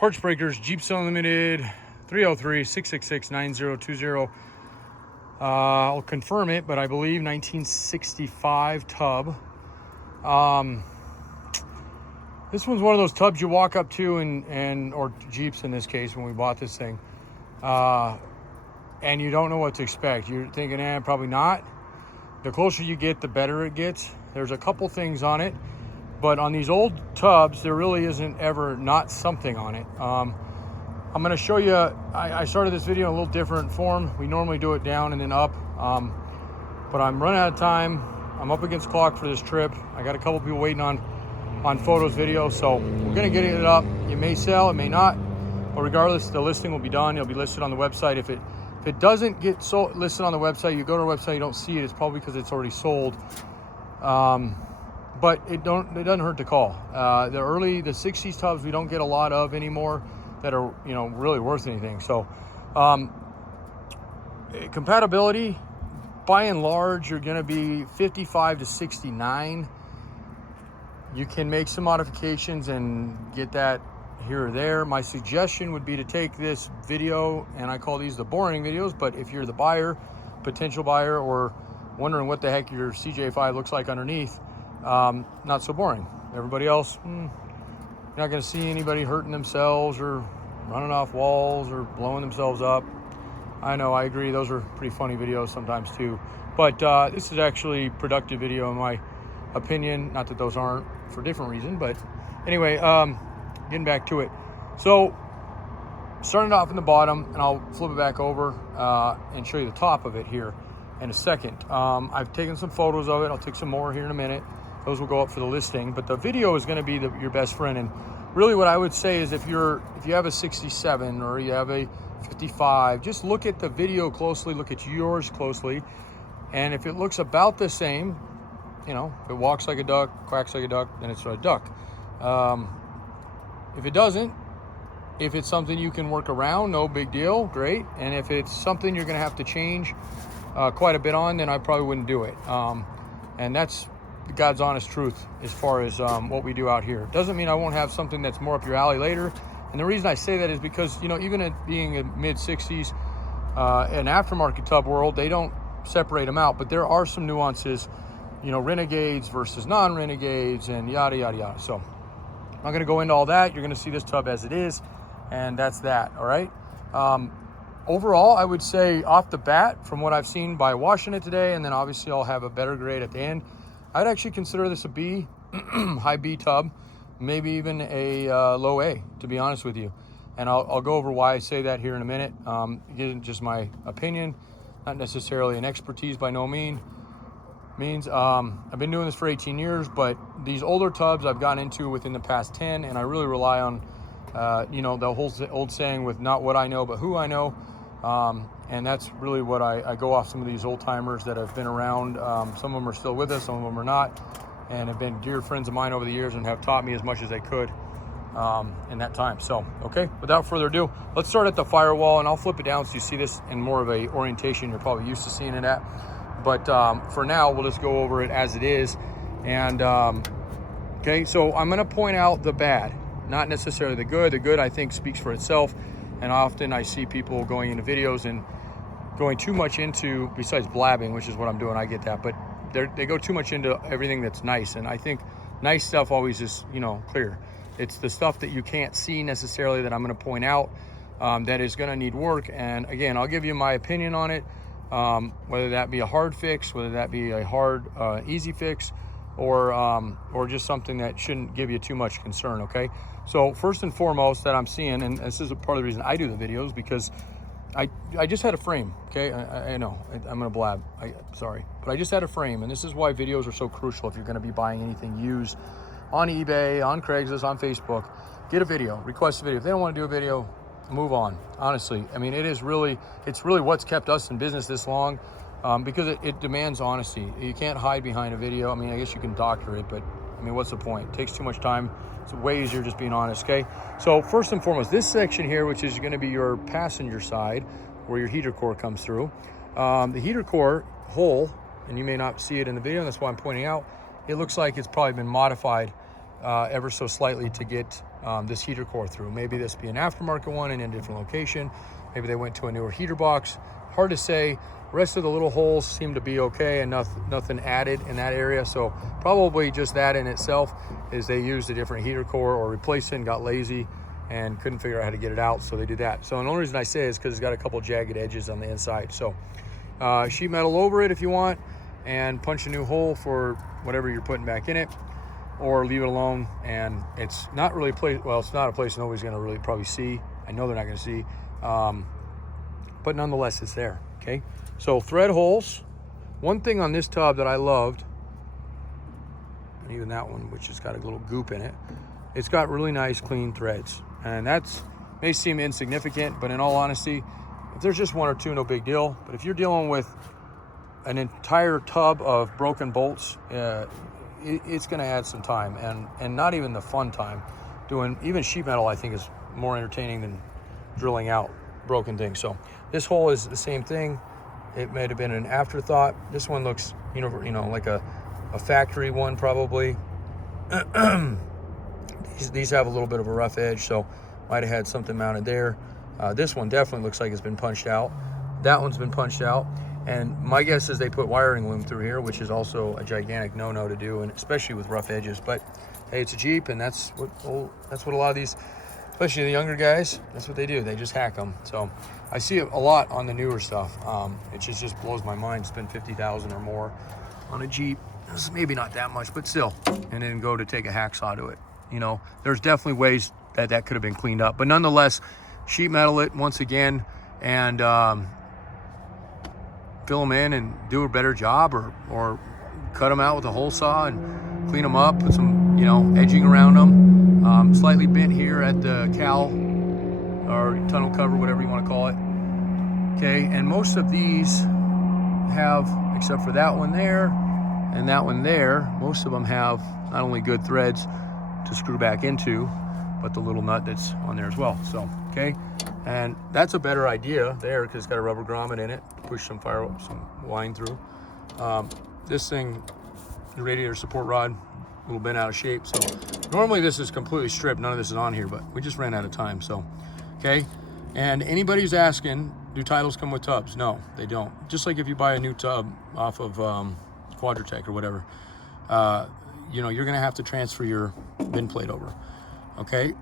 Parts Breakers, Jeep Unlimited, 303-666-9020. I'll confirm it, but I believe 1965 tub. This one's one of those tubs you walk up to or Jeeps in this case when we bought this thing, and you don't know what to expect. You're thinking, probably not. The closer you get, the better it gets. There's a couple things on it, but on these old tubs, there really isn't ever not something on it. I'm going to show you, I started this video in a little different form. We normally do it down and then up, but I'm running out of time. I'm up against clock for this trip. I got a couple people waiting on photos, videos, so we're going to get it up. It may sell, it may not, but regardless, the listing will be done. It'll be listed on the website. If it doesn't get listed on the website, you go to our website, you don't see it, it's probably because it's already sold. But it doesn't hurt to call. The 60s tubs we don't get a lot of anymore that are really worth anything. So compatibility, by and large, you're going to be 55 to 69. You can make some modifications and get that here or there. My suggestion would be to take this video, and I call these the boring videos, but if you're the buyer, potential buyer, or wondering what the heck your CJ5 looks like underneath, not so boring. Everybody else, you're not going to see anybody hurting themselves or running off walls or blowing themselves up. I know, I agree, those are pretty funny videos sometimes too, but this is actually productive video in my opinion. Not that those aren't for different reason, but anyway, getting back to it. So starting off in the bottom, and I'll flip it back over and show you the top of it here in a second. I've taken some photos of it. I'll take some more here in a minute. Those will go up for the listing, but the video is going to be your best friend. And really what I would say is if you have a 67 or you have a 55, just look at the video closely, look at yours closely, and if it looks about the same, if it walks like a duck, quacks like a duck, then it's a duck. If it doesn't, if it's something you can work around, no big deal, great. And if it's something you're going to have to change quite a bit on, then I probably wouldn't do it. And that's God's honest truth as far as what we do out here. Doesn't mean I won't have something that's more up your alley later. And the reason I say that is because, even at being a mid-60s, an aftermarket tub world, they don't separate them out. But there are some nuances, renegades versus non-renegades and yada, yada, yada. So I'm not going to go into all that. You're going to see this tub as it is, and that's that, all right? Overall, I would say off the bat, from what I've seen by washing it today, and then obviously I'll have a better grade at the end, I'd actually consider this a B, high B tub, maybe even a low A, to be honest with you. And I'll go over why I say that here in a minute. Again, just my opinion, not necessarily an expertise by no means. I've been doing this for 18 years, but these older tubs I've gotten into within the past 10, and I really rely on, the whole old saying with not what I know, but who I know. And that's really what I go off some of these old timers that have been around. Some of them are still with us, some of them are not, and have been dear friends of mine over the years and have taught me as much as they could in that time. So, okay, without further ado, let's start at the Firewall, and I'll flip it down so you see this in more of a orientation you're probably used to seeing it at. But for now, we'll just go over it as it is. And okay, so I'm going to point out the bad, not necessarily the good. The good, I think, speaks for itself. And often I see people going into videos and going too much into, besides blabbing, which is what I'm doing, I get that, but they go too much into everything that's nice. And I think nice stuff always is, clear. It's the stuff that you can't see necessarily that I'm going to point out that is going to need work. And again, I'll give you my opinion on it, whether that be a hard fix, whether that be a hard, easy fix, or just something that shouldn't give you too much concern, okay? So first and foremost that I'm seeing, and this is a part of the reason I do the videos, because I just had a frame, okay? I know, I'm gonna blab, sorry. But I just had a frame, and this is why videos are so crucial if you're gonna be buying anything used on eBay, on Craigslist, on Facebook. Get a video, request a video. If they don't wanna do a video, move on, honestly. I mean, it's really what's kept us in business this long, because it demands honesty. You can't hide behind a video. I mean, I guess you can doctor it, but I mean, what's the point? It takes too much time. It's way easier just being honest, okay? So first and foremost, this section here, which is gonna be your passenger side, where your heater core comes through. The heater core hole, and you may not see it in the video, and that's why I'm pointing out, it looks like it's probably been modified ever so slightly to get this heater core through. Maybe this be an aftermarket one in a different location. Maybe they went to a newer heater box. Hard to say. Rest of the little holes seem to be okay and nothing added in that area. So probably just that in itself is they used a different heater core or replaced it and got lazy and couldn't figure out how to get it out, so they do that. So the only reason I say is because it's got a couple jagged edges on the inside. So sheet metal over it if you want, and punch a new hole for whatever you're putting back in it, or leave it alone. And it's not really a place, well, it's not a place nobody's gonna really probably see. I know they're not gonna see, but nonetheless it's there, okay? So thread holes. One thing on this tub that I loved, and even that one, which has got a little goop in it, it's got really nice clean threads. And that's may seem insignificant, but in all honesty, if there's just one or two, no big deal. But if you're dealing with an entire tub of broken bolts, it's gonna add some time, and not even the fun time. Doing even sheet metal, I think, is more entertaining than drilling out broken things. So this hole is the same thing. It might have been an afterthought. This one looks, you know, like a factory one probably. These have a little bit of a rough edge, so might have had something mounted there. This one definitely looks like it's been punched out. That one's been punched out. And my guess is they put wiring loom through here, which is also a gigantic no-no to do, and especially with rough edges. But hey, it's a Jeep, and that's what a lot of these, especially the younger guys, that's what they do. They just hack them. So I see it a lot on the newer stuff. It just blows my mind. Spend $50,000 or more on a Jeep. It's maybe not that much, but still, and then go to take a hacksaw to it. You know, there's definitely ways that could have been cleaned up, but nonetheless, sheet metal it once again, and fill them in and do a better job, or cut them out with a hole saw and clean them up, put some, you know, edging around them. Slightly bent here at the cowl or tunnel cover, whatever you want to call it. Okay, and most of these have, except for that one there and that one there, most of them have not only good threads to screw back into, but the little nut that's on there as well. So, okay, and that's a better idea there because it's got a rubber grommet in it. Push some line through. This thing, the radiator support rod, a little bent out of shape. So normally this is completely stripped. None of this is on here, but we just ran out of time. So, okay. And anybody who's asking, do titles come with tubs? No, they don't. Just like if you buy a new tub off of Quadratech or whatever, you know, you're gonna have to transfer your bin plate over. Okay.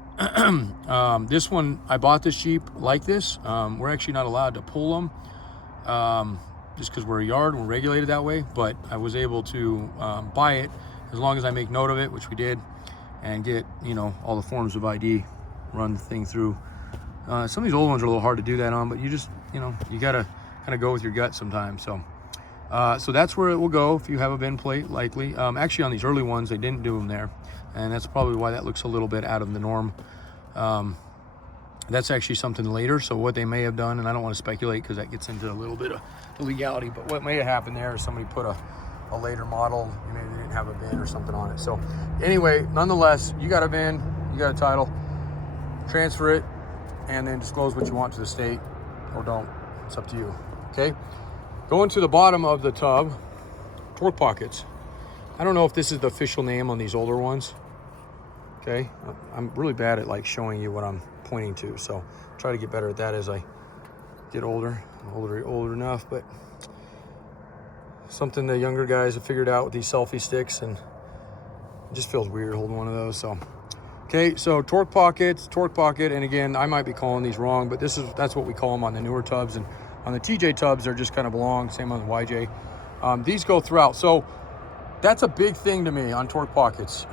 This one, I bought this Jeep like this. We're actually not allowed to pull them just because we're a yard and we're regulated that way, but I was able to buy it as long as I make note of it, which we did, and get, you know, all the forms of ID, run the thing through. Some of these old ones are a little hard to do that on, but you just, you know, you gotta kind of go with your gut sometimes. So so that's where it will go if you have a bin plate, likely. Actually on these early ones, they didn't do them there, and that's probably why that looks a little bit out of the norm. That's actually something later, so what they may have done, and I don't want to speculate because that gets into a little bit of legality, but what may have happened there is somebody put a later model, maybe they didn't have a VIN or something on it. So anyway, nonetheless, you got a VIN, you got a title, transfer it, and then disclose what you want to the state, or don't. It's up to you, okay? Going to the bottom of the tub, torque pockets. I don't know if this is the official name on these older ones. Okay, I'm really bad at like showing you what I'm pointing to, so try to get better at that as I get older. I'm older enough, but something the younger guys have figured out with these selfie sticks, and it just feels weird holding one of those. So okay, so torque pocket, and again, I might be calling these wrong, but that's what we call them on the newer tubs, and on the TJ tubs they're just kind of long. Same on the YJ. These go throughout, so that's a big thing to me on torque pockets.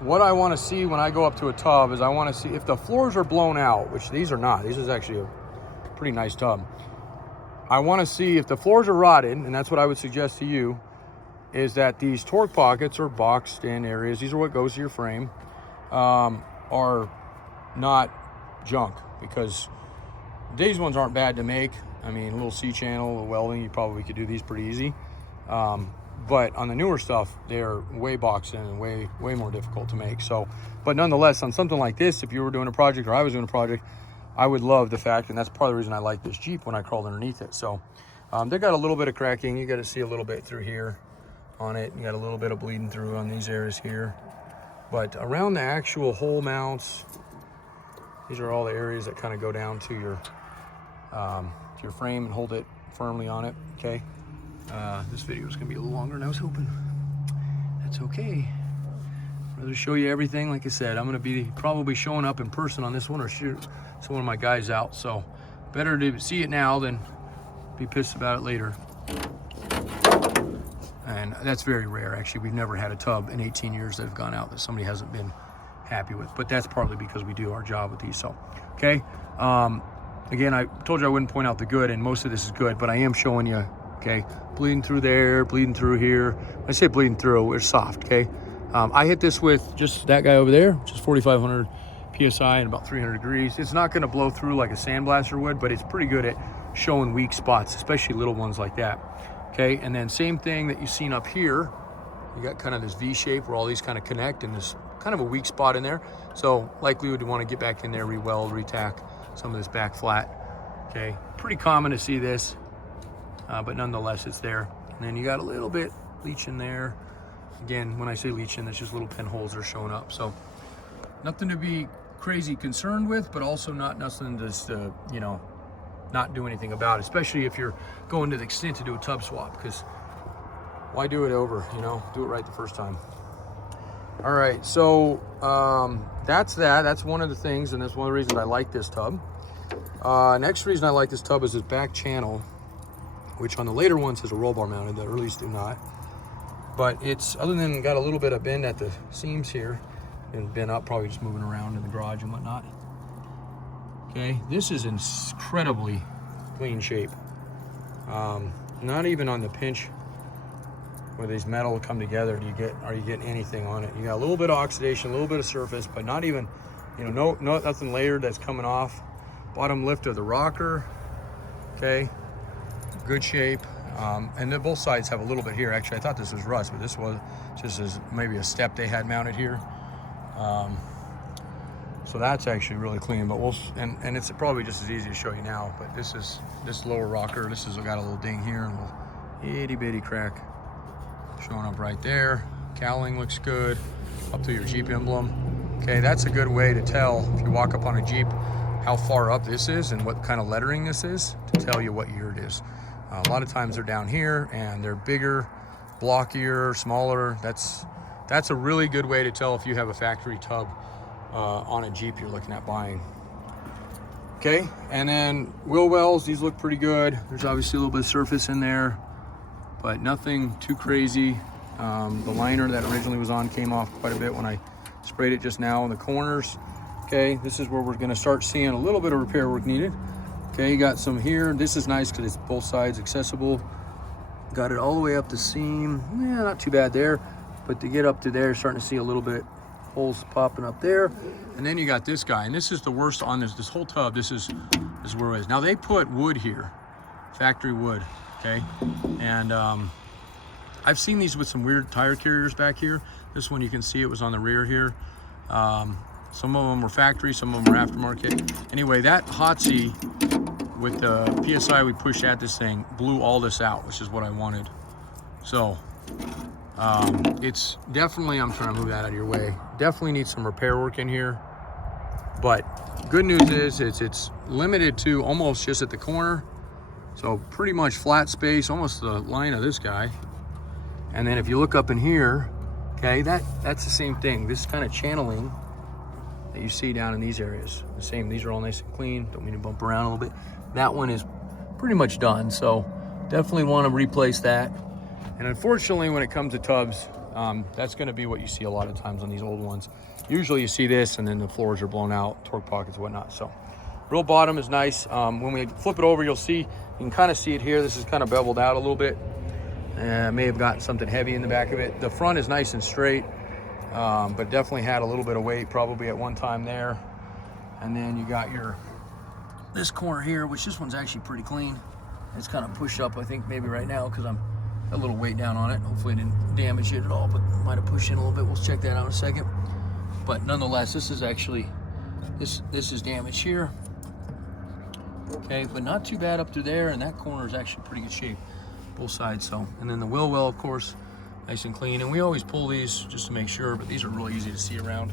What I want to see when I go up to a tub is I want to see if the floors are blown out, which these are not. This is actually a pretty nice tub. I want to see if the floors are rotted, and that's what I would suggest to you, is that these torque pockets are boxed in areas. These are what goes to your frame, are not junk, because these ones aren't bad to make. I mean, a little C-channel, a little welding, you probably could do these pretty easy. But on the newer stuff, they're way boxed in and way more difficult to make. So, but nonetheless, on something like this, if you were doing a project or I was doing a project, I would love the fact, and that's part of the reason I like this Jeep when I crawled underneath it. So they got a little bit of cracking. You got to see a little bit through here on it. You got a little bit of bleeding through on these areas here. But around the actual hole mounts, These are all the areas that kind of go down to your frame and hold it firmly on it, okay? This video is gonna be a little longer than I was hoping. That's okay. I'd rather show you everything. Like I said, I'm gonna be probably showing up in person on this one or shoot some of my guys out. So better to see it now than be pissed about it later. And that's very rare. Actually, we've never had a tub in 18 years that have gone out that somebody hasn't been happy with, but that's partly because we do our job with these. So, okay. Again, I told you I wouldn't point out the good, and most of this is good, but I am showing you, okay, bleeding through there, bleeding through here. When I say bleeding through, it's soft, okay? I hit this with just that guy over there, which is 4,500 PSI and about 300 degrees. It's not gonna blow through like a sandblaster would, but it's pretty good at showing weak spots, especially little ones like that, okay? And then same thing that you've seen up here, you got kind of this V shape where all these kind of connect and this kind of a weak spot in there. So likely would want to get back in there, re-weld, re-tack some of this back flat, okay? Pretty common to see this, but nonetheless it's there. And then you got a little bit leaching there. Again, when I say leaching, that's just little pinholes that are showing up. So nothing to be crazy concerned with, but also nothing just you know, not do anything about it, especially if you're going to the extent to do a tub swap, because why do it over, you know? Do it right the first time. All right, so that's one of the things, and that's one of the reasons I like this tub. Next reason I like this tub is this back channel, which on the later ones has a roll bar mounted, the earlies do not. But it's, other than got a little bit of bend at the seams here, and been up, probably just moving around in the garage and whatnot. Okay, this is incredibly clean shape. Not even on the pinch where these metal come together are you getting anything on it. You got a little bit of oxidation, a little bit of surface, but not even, you know, nothing layered that's coming off. Bottom lift of the rocker, okay, good shape. And then both sides have a little bit here. Actually, I thought this was rust, but this was just as maybe a step they had mounted here. So that's actually really clean, but and it's probably just as easy to show you now, but this lower rocker, this has got a little ding here and a little itty bitty crack showing up right there. Cowling looks good, up to your Jeep emblem. Okay, that's a good way to tell if you walk up on a Jeep how far up this is and what kind of lettering this is to tell you what year it is. A lot of times they're down here and they're bigger, blockier, smaller. That's a really good way to tell if you have a factory tub on a Jeep you're looking at buying. Okay, and then wheel wells, these look pretty good. There's obviously a little bit of surface in there, but nothing too crazy. The liner that originally was on came off quite a bit when I sprayed it just now in the corners. Okay, this is where we're gonna start seeing a little bit of repair work needed. Okay, you got some here. This is nice because it's both sides accessible. Got it all the way up the seam. Yeah, not too bad there, but to get up to there, starting to see a little bit holes popping up there. And then you got this guy, and this is the worst on this whole tub. This is where it is. Now they put wood here, factory wood, okay? And I've seen these with some weird tire carriers back here. This one you can see it was on the rear here. Some of them were factory, some of them were aftermarket. Anyway, that Hotsy with the PSI we pushed at this thing blew all this out, which is what I wanted. So it's definitely, I'm trying to move that out of your way, definitely needs some repair work in here. But good news is it's limited to almost just at the corner. So pretty much flat space, almost the line of this guy. And then if you look up in here, okay, that's the same thing. This kind of channeling that you see down in these areas, the same. These are all nice and clean. Don't mean to bump around a little bit. That one is pretty much done, so definitely want to replace that. And unfortunately, when it comes to tubs, that's going to be what you see a lot of times on these old ones. Usually you see this, and then the floors are blown out, torque pockets, whatnot. So real bottom is nice. When we flip it over, you'll see, you can kind of see it here. This is kind of beveled out a little bit. May have gotten something heavy in the back of it. The front is nice and straight, but definitely had a little bit of weight probably at one time there. And then you got this corner here, which this one's actually pretty clean. It's kind of pushed up, I think, maybe right now because I'm a little weight down on it. Hopefully it didn't damage it at all, but might have pushed in a little bit. We'll check that out in a second. But nonetheless, this is actually, this is damaged here. Okay, but not too bad up through there, and that corner is actually pretty good shape, both sides. So, and then the wheel well, of course, nice and clean. And we always pull these just to make sure, but these are really easy to see around.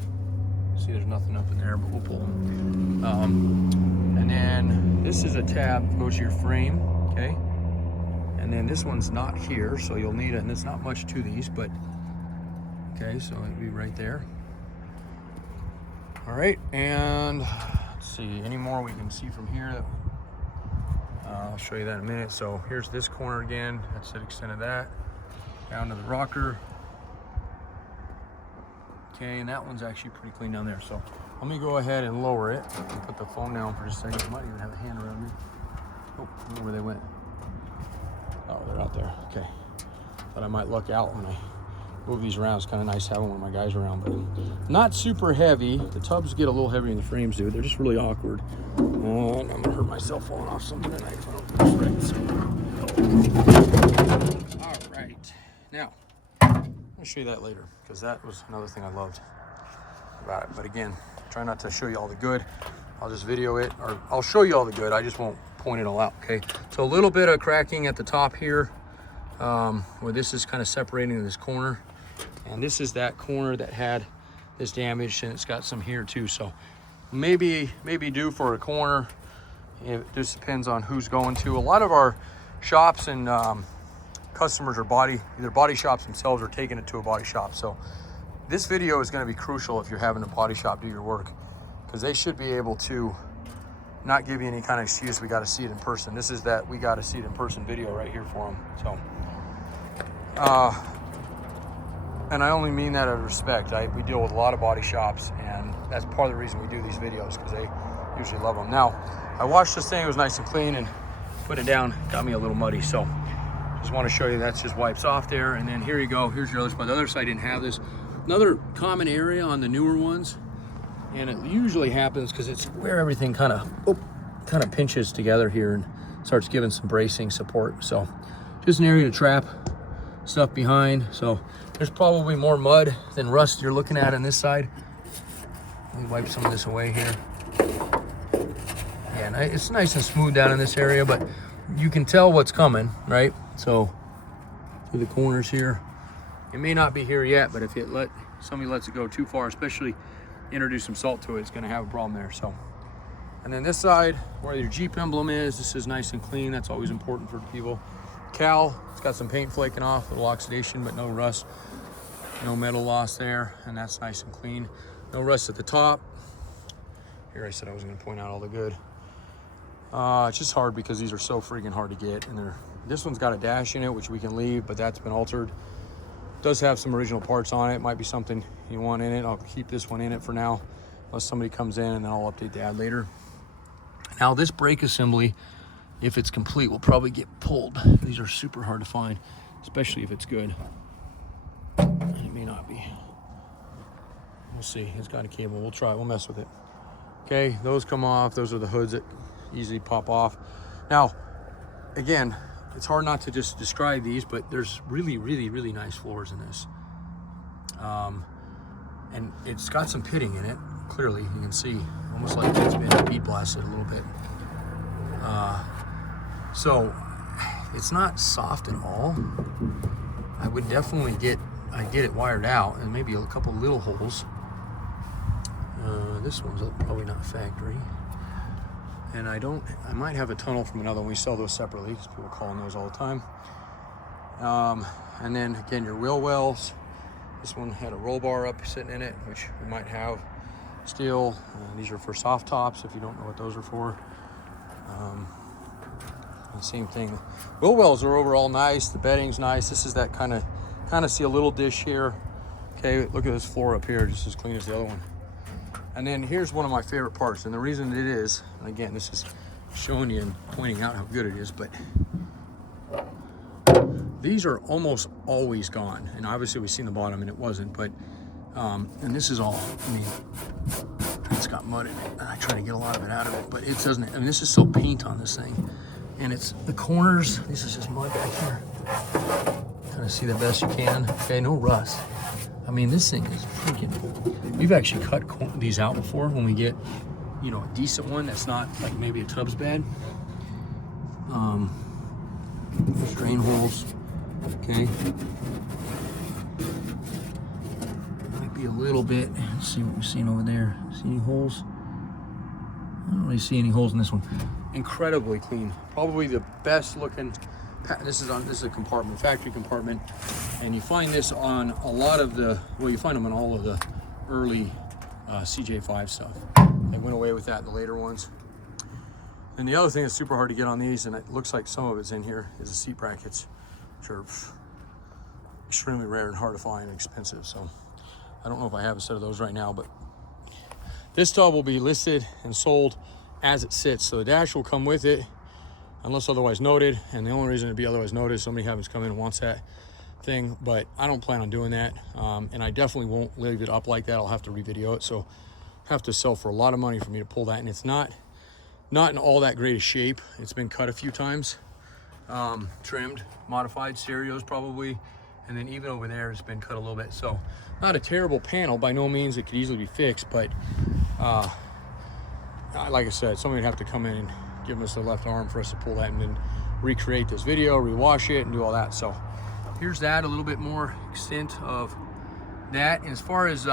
See, there's nothing up in there, but we'll pull them. And then this is a tab that goes to your frame, okay? And then this one's not here, so you'll need it, and there's not much to these, but okay, so it'll be right there. All right, and let's see, any more we can see from here? I'll show you that in a minute. So here's this corner again, that's the extent of that. Down to the rocker. Okay, and that one's actually pretty clean down there. So let me go ahead and lower it and put the phone down for just a second. I might even have a hand around me. Oh, I don't know where they went. Oh, they're out there. Okay. Thought I might look out when I move these around. It's kind of nice having one of my guys around, but not super heavy. The tubs get a little heavier than the frames do. They're just really awkward. And I'm gonna hurt myself falling off something tonight if I don't do this right. All right. Now, I'll show you that later, because that was another thing I loved about it. But again, try not to show you all the good. I'll just video it, or I'll show you all the good. I just won't point it all out, okay? So a little bit of cracking at the top here, where this is kind of separating this corner. And this is that corner that had this damage, and it's got some here too. So maybe due for a corner. It just depends on who's going to. A lot of our shops and customers are either body shops themselves or taking it to a body shop. So this video is going to be crucial if you're having a body shop do your work, because they should be able to not give you any kind of excuse, we got to see it in person. This is that we got to see it in person video right here for them. So and I only mean that out of respect. We deal with a lot of body shops, and that's part of the reason we do these videos, because they usually love them. Now, I washed this thing, it was nice and clean, and put it down, got me a little muddy. So just want to show you that's just wipes off there. And then here you go, here's your other spot. The other side didn't have this. Another common area on the newer ones, and it usually happens because it's where everything kind of pinches together here and starts giving some bracing support. So just an area to trap stuff behind. So there's probably more mud than rust you're looking at on this side. Let me wipe some of this away here. Yeah, it's nice and smooth down in this area, but you can tell what's coming, right? So through the corners here, it may not be here yet, but if somebody lets it go too far, especially introduce some salt to it, it's gonna have a problem there. So, and then this side where your Jeep emblem is, this is nice and clean. That's always important for people. Cal, it's got some paint flaking off, a little oxidation, but no rust, no metal loss there, and that's nice and clean. No rust at the top. Here I said I was gonna point out all the good. It's just hard because these are so freaking hard to get, and this one's got a dash in it, which we can leave, but that's been altered. Does have some original parts on it. Might be something you want in it. I'll keep this one in it for now, unless somebody comes in, and then I'll update the ad later. Now this brake assembly, if it's complete, will probably get pulled. These are super hard to find, especially if it's good. It may not be. We'll see. It's got a cable. We'll try. We'll mess with it. Okay, those come off. Those are the hoods that easily pop off. Now, again, it's hard not to just describe these, but there's really, really, really nice floors in this. And it's got some pitting in it. Clearly, you can see, almost like it's been bead blasted a little bit. So it's not soft at all. I would definitely get it wired out, and maybe a couple little holes. This one's probably not factory. And I might have a tunnel from another one. We sell those separately because people call on those all the time. And then again, your wheel wells. This one had a roll bar up sitting in it, which we might have still. These are for soft tops if you don't know what those are for. And same thing. Wheel wells are overall nice. The bedding's nice. This is that kind of see a little dish here. Okay, look at this floor up here, just as clean as the other one. And then here's one of my favorite parts, and the reason it is, and again, this is showing you and pointing out how good it is, but these are almost always gone. And obviously we've seen the bottom and it wasn't, but, and this is all, I mean, it's got mud in it, and I try to get a lot of it out of it, but it doesn't, I mean, this is so paint on this thing. And it's the corners, this is just mud back here. Kind of see the best you can. Okay, no rust. I mean, this thing is freaking, we've actually cut these out before when we get, you know, a decent one that's not like maybe a tub's bad. There's drain holes, okay. Might be a little bit, let's see what we're seeing over there. See any holes? I don't really see any holes in this one. Incredibly clean. Probably the best looking. This is a compartment, factory compartment, and you find this on a lot of the. Well, you find them on all of the early CJ5 stuff. They went away with that in the later ones. And the other thing that's super hard to get on these, and it looks like some of it's in here, is the seat brackets, which are extremely rare and hard to find and expensive. So I don't know if I have a set of those right now, but this tub will be listed and sold as it sits. So the dash will come with it unless otherwise noted. And the only reason it'd be otherwise noted is somebody happens to come in and wants that thing, but I don't plan on doing that. And I definitely won't leave it up like that. I'll have to re-video it. So have to sell for a lot of money for me to pull that. And it's not in all that great a shape. It's been cut a few times, trimmed, modified, stereos probably. And then even over there, it's been cut a little bit. So not a terrible panel by no means. It could easily be fixed, but like I said, somebody would have to come in and give us the left arm for us to pull that and then recreate this video, rewash it, and do all that. So here's that, a little bit more extent of that. And as far as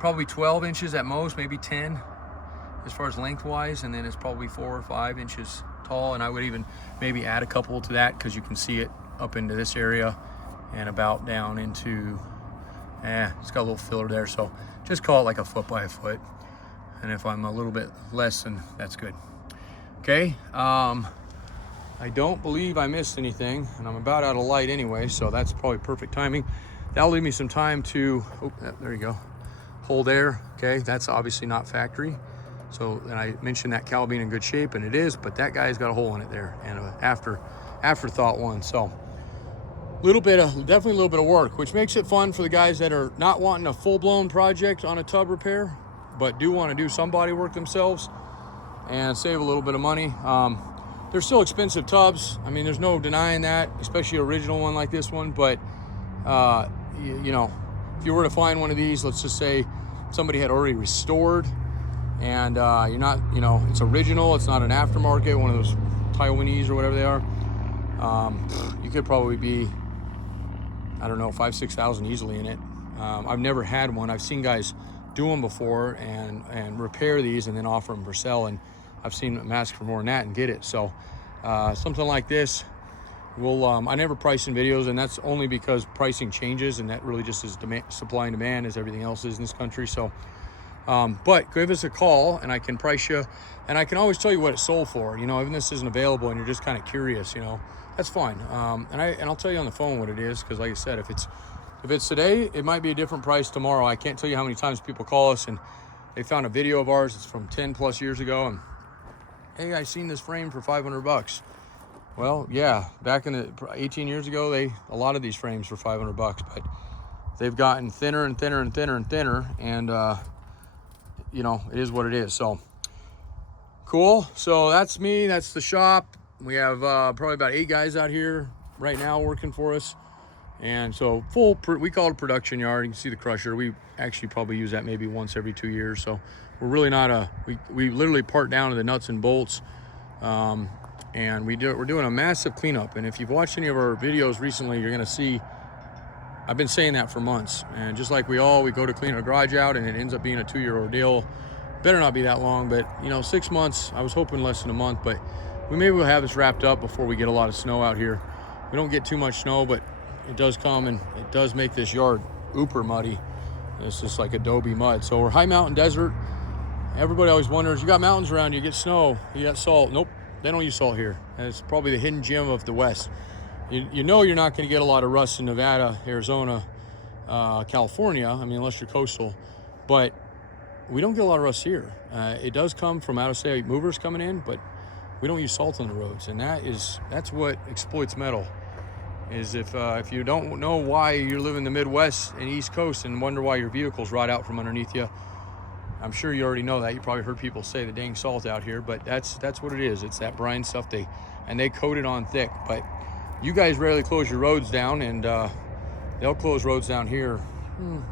probably 12 inches at most, maybe 10 as far as lengthwise, and then it's probably 4 or 5 inches tall. And I would even maybe add a couple to that because you can see it up into this area and about down into, it's got a little filler there. So just call it like a foot by a foot. And if I'm a little bit less, then that's good. Okay, I don't believe I missed anything, and I'm about out of light anyway, so that's probably perfect timing. That'll leave me some time to, there you go, hold air. Okay, that's obviously not factory. So, and I mentioned that cowl being in good shape, and it is, but that guy's got a hole in it there, and afterthought one. So definitely a little bit of work, which makes it fun for the guys that are not wanting a full-blown project on a tub repair, but do want to do some body work themselves and save a little bit of money. They're still expensive tubs. I mean, there's no denying that, especially an original one like this one. But you know, if you were to find one of these, let's just say somebody had already restored, and you're not, you know, it's original, it's not an aftermarket, one of those Taiwanese or whatever they are. You could probably be, I don't know, 5,000-6,000 easily in it. I've never had one. I've seen guys do them before and repair these and then offer them for sale, and I've seen them ask for more than that and get it. So something like this will, I never price in videos, and that's only because pricing changes, and that really just is supply and demand as everything else is in this country. So but give us a call and I can price you, and I can always tell you what it's sold for. You know, even if this isn't available and you're just kind of curious, you know, that's fine. And I'll tell you on the phone what it is, because like I said, if it's today, it might be a different price tomorrow. I can't tell you how many times people call us and they found a video of ours. It's from 10 plus years ago, and hey, I seen this frame for $500. Well, yeah, back in the 18 years ago, a lot of these frames were $500, but they've gotten thinner and thinner and thinner and thinner, and you know, it is what it is. So cool. So that's me. That's the shop. We have probably about 8 guys out here right now working for us. And so we call it a production yard. You can see the crusher. We actually probably use that maybe once every 2 years. So we're really not we literally part down to the nuts and bolts. And we're doing a massive cleanup. And if you've watched any of our videos recently, you're gonna see, I've been saying that for months. And just like we go to clean our garage out, and it ends up being a 2-year ordeal. Better not be that long, but you know, 6 months, I was hoping less than a month, but maybe we'll have this wrapped up before we get a lot of snow out here. We don't get too much snow, but it does come, and it does make this yard uber muddy. It's just like adobe mud. So we're high mountain desert. Everybody always wonders, you got mountains around you, get snow, you got salt. Nope, they don't use salt here. And it's probably the hidden gem of the West. You know you're not going to get a lot of rust in Nevada, Arizona, California, I mean, unless you're coastal. But we don't get a lot of rust here. It does come from out-of-state movers coming in, but we don't use salt on the roads. And that's what exploits metal. Is if you don't know why you live in the Midwest and East Coast and wonder why your vehicles rot out from underneath you, I'm sure you already know that. You probably heard people say the dang salt out here, but that's what it is. It's that brine stuff they coat it on thick. But you guys rarely close your roads down, and they'll close roads down here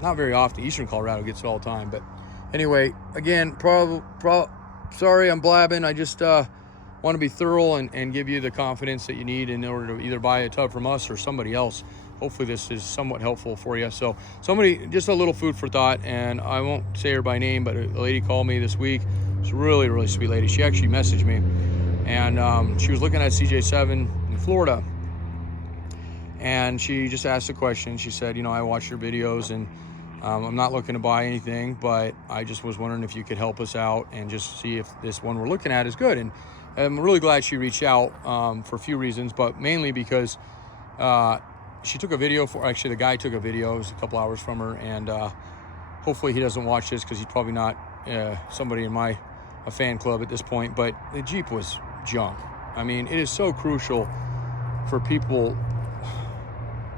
not very often. Eastern Colorado gets it all the time. But anyway, again, sorry I'm blabbing. I just want to be thorough and give you the confidence that you need in order to either buy a tub from us or somebody else. Hopefully this is somewhat helpful for you. So just a little food for thought, and I won't say her by name, but a lady called me this week, She's a really, really sweet lady. She actually messaged me, and she was looking at CJ7 in Florida, and she just asked a question. She said, I watch your videos, and I'm not looking to buy anything, but I just was wondering if you could help us out and just see if this one we're looking at is good. And I'm really glad she reached out for a few reasons, but mainly because she took a video actually the guy took a video. It was a couple hours from her, and hopefully he doesn't watch this because he's probably not somebody in a fan club at this point, but the Jeep was junk. I mean, it is so crucial for people.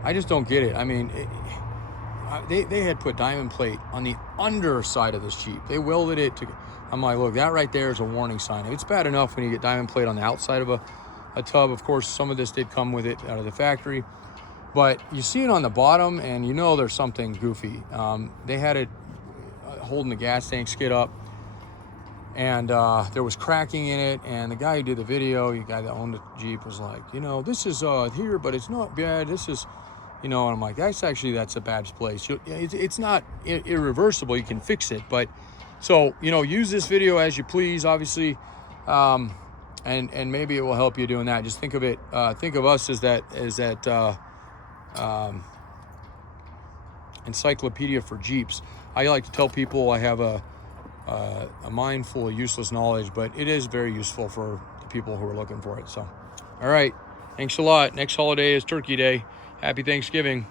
I just don't get it. I mean, they had put diamond plate on the underside of this Jeep. They welded it to, I'm like, look, that right there is a warning sign. It's bad enough when you get diamond plate on the outside of a tub. Of course, some of this did come with it out of the factory, but you see it on the bottom and there's something goofy. They had it holding the gas tank skid up, and there was cracking in it, and the guy who did the video, the guy that owned the Jeep, was like, this is here, but it's not bad. This is, and I'm like, that's a bad place. It's not irreversible. You can fix it. But so, use this video as you please, obviously. And maybe it will help you doing that. Just think of it, think of us as that encyclopedia for Jeeps. I like to tell people I have a mind full of useless knowledge, but it is very useful for the people who are looking for it. So, all right. Thanks a lot. Next holiday is Turkey Day. Happy Thanksgiving.